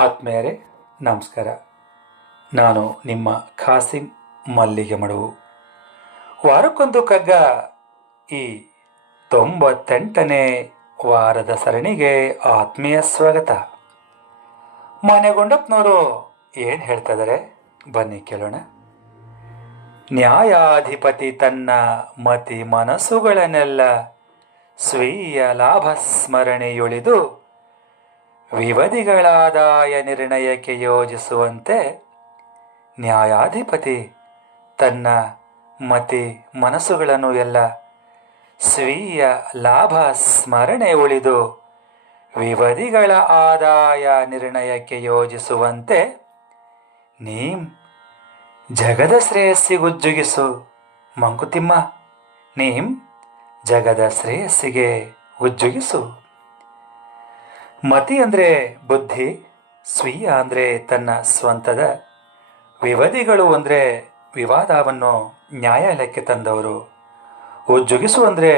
ಆತ್ಮೀಯರೇ ನಮಸ್ಕಾರ. ನಾನು ನಿಮ್ಮ ಖಾಸಿಂ ಮಲ್ಲಿಗೆ ಮಡುವು. ವಾರಕ್ಕೊಂದು ಕಗ್ಗ ಈ 98ನೇ ವಾರದ ಸರಣಿಗೆ ಆತ್ಮೀಯ ಸ್ವಾಗತ. ಮನೆಗೊಂಡಪ್ಪನವರು ಏನು ಹೇಳ್ತಾ ಇದ್ದಾರೆ ಬನ್ನಿ ಕೇಳೋಣ. ನ್ಯಾಯಾಧಿಪತಿ ತನ್ನ ಮತಿ ಮನಸ್ಸುಗಳನ್ನೆಲ್ಲ ಸ್ವೀಯ ಲಾಭ ಸ್ಮರಣೆಯೊಳಿದು ವಿವಾದಿಗಳಾದಾಯ ನಿರ್ಣಯಕ್ಕೆ ಯೋಜಿಸುವಂತೆ ನ್ಯಾಯಾಧಿಪತಿ ತನ್ನ ಮತಿ ಮನಸ್ಸುಗಳನ್ನು ಎಲ್ಲ ಸ್ವೀಯ ಲಾಭ ಸ್ಮರಣೆ ಉಳಿದು ವಿವಾದಿಗಳ ಆದಾಯ ನಿರ್ಣಯಕ್ಕೆ ಯೋಜಿಸುವಂತೆ ನೀಂ ಜಗದ ಶ್ರೇಯಸ್ಸಿಗುಜ್ಜುಗಿಸು ಮಂಕುತಿಮ್ಮ, ನೀಂ ಜಗದ ಶ್ರೇಯಸ್ಸಿಗೆ ಉಜ್ಜುಗಿಸು. ಮತಿ ಅಂದರೆ ಬುದ್ಧಿ, ಸ್ವೀಯ ಅಂದರೆ ತನ್ನ ಸ್ವಂತದ, ವಿವಾದಿಗಳು ಅಂದರೆ ವಿವಾದವನ್ನು ನ್ಯಾಯಾಲಯಕ್ಕೆ ತಂದವರು, ಉಜ್ಜುಗಿಸು ಅಂದರೆ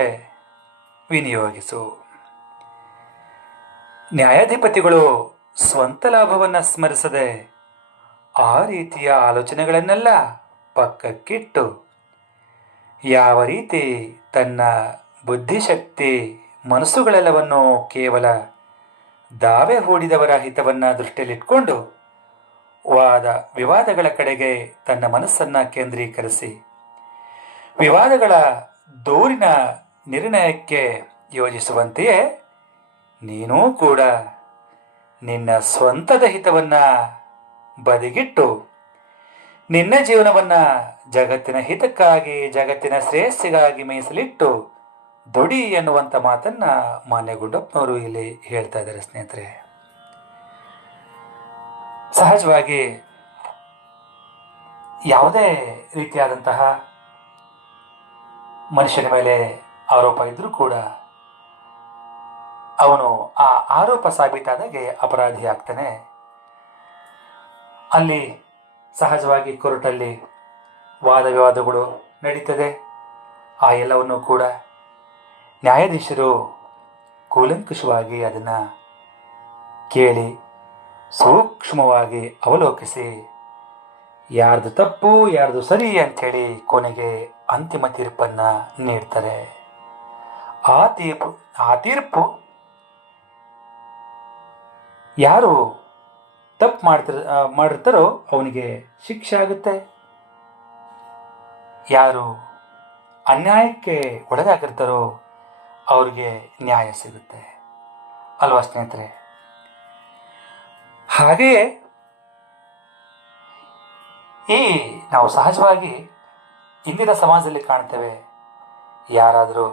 ವಿನಿಯೋಗಿಸು. ನ್ಯಾಯಾಧಿಪತಿಗಳು ಸ್ವಂತ ಲಾಭವನ್ನು ಸ್ಮರಿಸದೆ ಆ ರೀತಿಯ ಆಲೋಚನೆಗಳನ್ನೆಲ್ಲ ಪಕ್ಕಕ್ಕಿಟ್ಟು ಯಾವ ರೀತಿ ತನ್ನ ಬುದ್ಧಿಶಕ್ತಿ ಮನಸ್ಸುಗಳೆಲ್ಲವನ್ನು ಕೇವಲ ದಾವೆ ಹೂಡಿದವರ ಹಿತವನ್ನು ದೃಷ್ಟಿಯಲ್ಲಿಟ್ಕೊಂಡು ವಾದ ವಿವಾದಗಳ ಕಡೆಗೆ ತನ್ನ ಮನಸ್ಸನ್ನು ಕೇಂದ್ರೀಕರಿಸಿ ವಿವಾದಗಳ ದೂರಿನ ನಿರ್ಣಯಕ್ಕೆ ಯೋಜಿಸುವಂತೆಯೇ ನೀನೂ ಕೂಡ ನಿನ್ನ ಸ್ವಂತದ ಹಿತವನ್ನು ಬದಿಗಿಟ್ಟು ನಿನ್ನ ಜೀವನವನ್ನು ಜಗತ್ತಿನ ಹಿತಕ್ಕಾಗಿ, ಜಗತ್ತಿನ ಶ್ರೇಯಸ್ಸಿಗಾಗಿ ಮೀಸಲಿಟ್ಟು ದುಡಿ ಎನ್ನುವಂಥ ಮಾತನ್ನು ಮಾನ್ಯ ಗುಂಡಪ್ಪನವರು ಇಲ್ಲಿ ಹೇಳ್ತಾ ಇದ್ದಾರೆ. ಸ್ನೇಹಿತರೆ, ಸಹಜವಾಗಿ ಯಾವುದೇ ರೀತಿಯಾದಂತಹ ಮನುಷ್ಯನ ಮೇಲೆ ಆರೋಪ ಇದ್ರೂ ಕೂಡ ಅವನು ಆ ಆರೋಪ ಸಾಬೀತಾದಾಗೆ ಅಪರಾಧಿ ಆಗ್ತಾನೆ. ಅಲ್ಲಿ ಸಹಜವಾಗಿ ಕೋರ್ಟಲ್ಲಿ ವಾದ ವಿವಾದಗಳು ನಡೀತದೆ. ಆ ಎಲ್ಲವನ್ನು ಕೂಡ ನ್ಯಾಯಾಧೀಶರು ಕೂಲಂಕುಷವಾಗಿ ಅದನ್ನು ಕೇಳಿ ಸೂಕ್ಷ್ಮವಾಗಿ ಅವಲೋಕಿಸಿ ಯಾರ್ದು ತಪ್ಪು ಯಾರ್ದು ಸರಿ ಅಂಥೇಳಿ ಕೊನೆಗೆ ಅಂತಿಮ ತೀರ್ಪನ್ನು ನೀಡ್ತಾರೆ. ಆ ತೀರ್ಪು ಯಾರು ತಪ್ಪು ಮಾಡಿರ್ತಾರೋ ಅವನಿಗೆ ಶಿಕ್ಷೆ ಆಗುತ್ತೆ, ಯಾರು ಅನ್ಯಾಯಕ್ಕೆ ಒಳಗಾಗಿರ್ತಾರೋ ಅವ್ರಿಗೆ ನ್ಯಾಯ ಸಿಗುತ್ತೆ ಅಲ್ವಾ ಸ್ನೇಹಿತರೆ? ಹಾಗೆಯೇ ನಾವು ಸಹಜವಾಗಿ ಇಂದಿನ ಸಮಾಜದಲ್ಲಿ ಕಾಣ್ತೇವೆ. ಯಾರಾದರೂ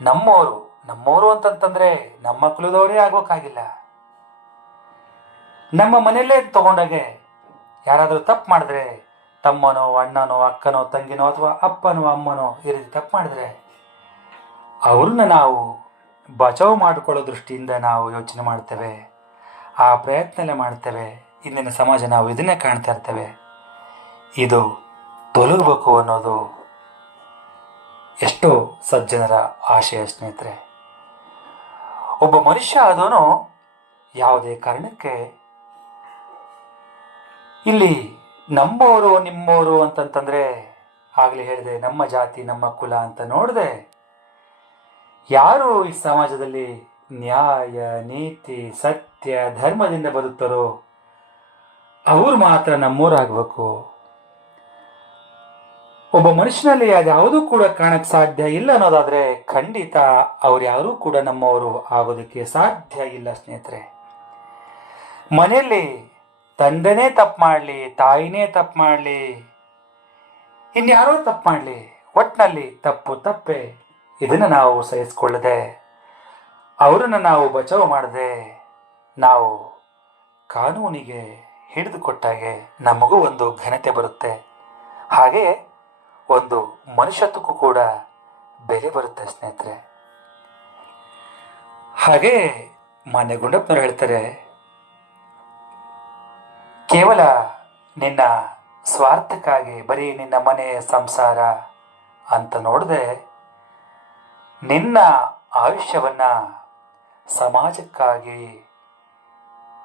ನಮ್ಮೋರು ಅಂತಂತಂದ್ರೆ ನಮ್ಮ ಕುಲದವರೇ ಆಗೋಕ್ಕಾಗಿಲ್ಲ, ನಮ್ಮ ಮನೆಯಲ್ಲೇ ತಗೊಂಡಾಗೆ ಯಾರಾದರೂ ತಪ್ಪು ಮಾಡಿದ್ರೆ, ತಮ್ಮನೋ ಅಣ್ಣನೋ ಅಕ್ಕನೋ ತಂಗಿನೋ ಅಥವಾ ಅಪ್ಪನೋ ಅಮ್ಮನೋ ಈ ರೀತಿ ತಪ್ಪು ಮಾಡಿದ್ರೆ ಅವ್ರನ್ನ ನಾವು ಬಚಾವ್ ಮಾಡಿಕೊಳ್ಳೋ ದೃಷ್ಟಿಯಿಂದ ನಾವು ಯೋಚನೆ ಮಾಡ್ತೇವೆ, ಆ ಪ್ರಯತ್ನ ಮಾಡ್ತೇವೆ. ಇಂದಿನ ಸಮಾಜ ನಾವು ಇದನ್ನೇ ಕಾಣ್ತಾ ಇರ್ತೇವೆ. ಇದು ತೊಲಗಬೇಕು ಅನ್ನೋದು ಎಷ್ಟೋ ಸಜ್ಜನರ ಆಶಯ ಸ್ನೇಹಿತರೆ. ಒಬ್ಬ ಮನುಷ್ಯ ಆದವನು ಯಾವುದೇ ಕಾರಣಕ್ಕೆ ಇಲ್ಲಿ ನಮ್ಮವರು ನಿಮ್ಮವರು ಅಂತಂತಂದ್ರೆ ಆಗಲೇ ಹೇಳಿದೆ, ನಮ್ಮ ಜಾತಿ ನಮ್ಮ ಕುಲ ಅಂತ ನೋಡದೆ ಯಾರು ಈ ಸಮಾಜದಲ್ಲಿ ನ್ಯಾಯ ನೀತಿ ಸತ್ಯ ಧರ್ಮದಿಂದ ಬದುಕ್ತಾರೋ ಅವರು ಮಾತ್ರ ನಮ್ಮೂರಾಗಬೇಕು. ಒಬ್ಬ ಮನುಷ್ಯನಲ್ಲಿ ಅದ್ಯಾವುದೂ ಕೂಡ ಕಾಣಕ್ಕೆ ಸಾಧ್ಯ ಇಲ್ಲ ಅನ್ನೋದಾದ್ರೆ ಖಂಡಿತ ಅವ್ರು ಯಾರೂ ಕೂಡ ನಮ್ಮವರು ಆಗೋದಕ್ಕೆ ಸಾಧ್ಯ ಇಲ್ಲ ಸ್ನೇಹಿತರೆ. ಮನೆಯಲ್ಲಿ ತಂದೆನೇ ತಪ್ಪು ಮಾಡಲಿ, ತಾಯಿನೇ ತಪ್ಪು ಮಾಡಲಿ, ಇನ್ಯಾರೋ ತಪ್ಪು ಮಾಡಲಿ, ಒಟ್ಟಿನಲ್ಲಿ ತಪ್ಪು ತಪ್ಪೆ. ಇದನ್ನು ನಾವು ಸಹಿಸಿಕೊಳ್ಳದೆ ಅವರನ್ನು ನಾವು ಬಚಾವ್ ಮಾಡದೆ ನಾವು ಕಾನೂನಿಗೆ ಹಿಡಿದುಕೊಟ್ಟಾಗೆ ನಮಗೂ ಒಂದು ಘನತೆ ಬರುತ್ತೆ, ಹಾಗೆ ಒಂದು ಮನುಷ್ಯತ್ವಕ್ಕೂ ಕೂಡ ಬೆಲೆ ಬರುತ್ತೆ ಸ್ನೇಹಿತರೆ. ಹಾಗೆ ಮಾನ್ಯ ಗುಂಡಪ್ಪನವರು ಹೇಳ್ತಾರೆ, ಕೇವಲ ನಿನ್ನ ಸ್ವಾರ್ಥಕ್ಕಾಗಿ ಬರೀ ನಿನ್ನ ಮನೆ ಸಂಸಾರ ಅಂತ ನೋಡದೆ ನಿನ್ನ ಆಯುಷ್ಯವನ್ನ ಸಮಾಜಕ್ಕಾಗಿ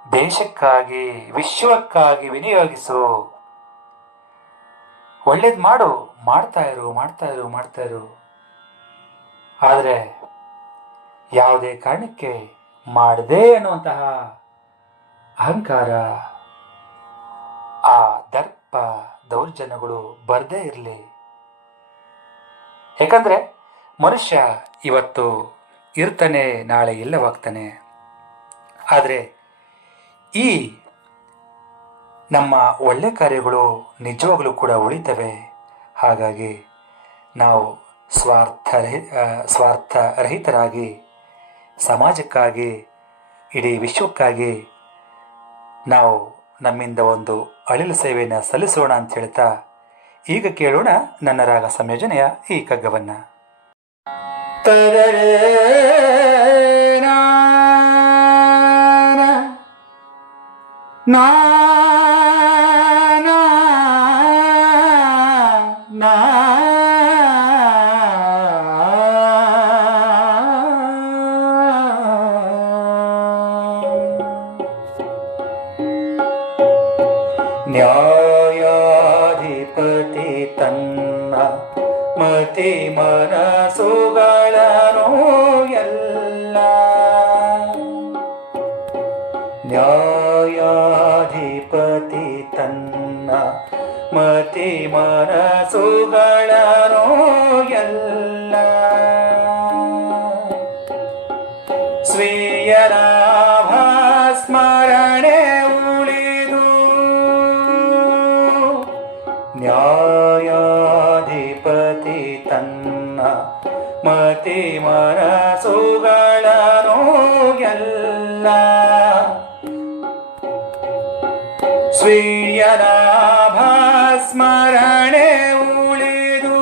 ದೇಶಕ್ಕಾಗಿ ವಿಶ್ವಕ್ಕಾಗಿ ವಿನಿಯೋಗಿಸು. ಒಳ್ಳೇದು ಮಾಡು, ಮಾಡ್ತಾ ಇರು ಮಾಡ್ತಾ ಇರು ಮಾಡ್ತಾ ಇರು. ಆದರೆ ಯಾವುದೇ ಕಾರಣಕ್ಕೆ ಮಾಡದೆ ಅನ್ನುವಂತಹ ಅಹಂಕಾರ, ಆ ದರ್ಪ ದೌರ್ಜನ್ಯಗಳು ಬರದೇ ಇರಲಿ. ಯಾಕಂದರೆ ಮನುಷ್ಯ ಇವತ್ತು ಇರ್ತಾನೆ, ನಾಳೆ ಇಲ್ಲವಾಗ್ತಾನೆ. ಆದರೆ ಈ ನಮ್ಮ ಒಳ್ಳೆ ಕಾರ್ಯಗಳು ನಿಜವಾಗಲೂ ಕೂಡ ಉಳಿತವೆ. ಹಾಗಾಗಿ ನಾವು ಸ್ವಾರ್ಥರಹಿತರಾಗಿ ಸಮಾಜಕ್ಕಾಗಿ, ಇಡೀ ವಿಶ್ವಕ್ಕಾಗಿ ನಾವು ನಮ್ಮಿಂದ ಒಂದು ಅಳಿಲು ಸೇವೆಯನ್ನು ಸಲ್ಲಿಸೋಣ ಅಂತ ಹೇಳ್ತಾ ಈಗ ಕೇಳೋಣ ನನ್ನ ರಾಗ ಸಂಯೋಜನೆಯ ಈ ಕಗ್ಗವನ್ನು. ನಾ ನ್ಯಾಯಾಧಿಪತಿ ತನ್ನ ಮತಿ ಮನಸ್ಸುಗಳನ್ನು ಎಲ್ಲ, ನ್ಯಾಯಾಧಿಪತಿ ತನ್ನ ಮತಿ ಮನಸ್ಸುಗಳನ್ನು ಎಲ್ಲ, ಸ್ವೀಯ ಲಾಭ ಸ್ಮರಣೆ ಉಳಿದು, ನ್ಯಾಯಾಧಿಪತಿ ತನ್ನ ಮತಿ ಮನಸ್ಸುಗಳನ್ನು ಎಲ್ಲ, ಸ್ವೀಯ ಲಾಭ ಸ್ಮರಣೆ ಉಳಿದು,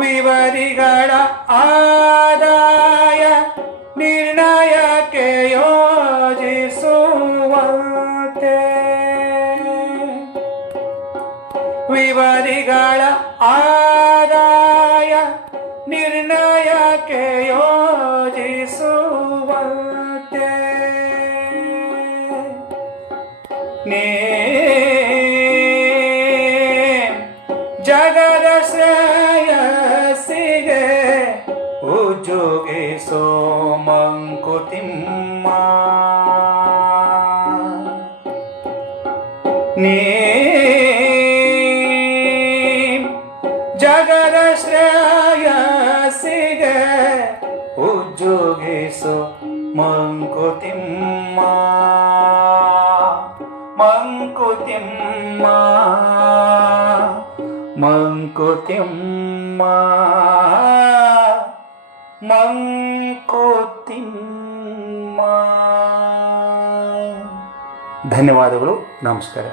ವಿವರಿಗಳ ಆದಾಯ ನಿರ್ಣಯಕ್ಕೆ ಯೋಜಿಸುವಂತೆ, ವಿವರಿಗಳ ಆದಾಯ ನಿರ್ಣಯಕ್ಕೆ ಯೋಜಿಸುವಂತೆ, ನೀ ಜಗದ ಶ್ರೇಯಸ್ಸಿಗೆ ಉಜ್ಜುಗಿಸೋ ಮಂಕುತಿಮ್ಮ, ನೀ ಜಗದ ಶ್ರೇಯಸ್ಸಿಗೆ ಉಜ್ಜುಗಿಸೋ ಮಂಕುತಿಮ್ಮ, ಮಂಕುತಿಮ್ಮ ಮಂಕುತಿಮ್ಮ ಮಂಕುತಿಮ್ಮ. ಧನ್ಯವಾದಗಳು. ನಮಸ್ಕಾರ.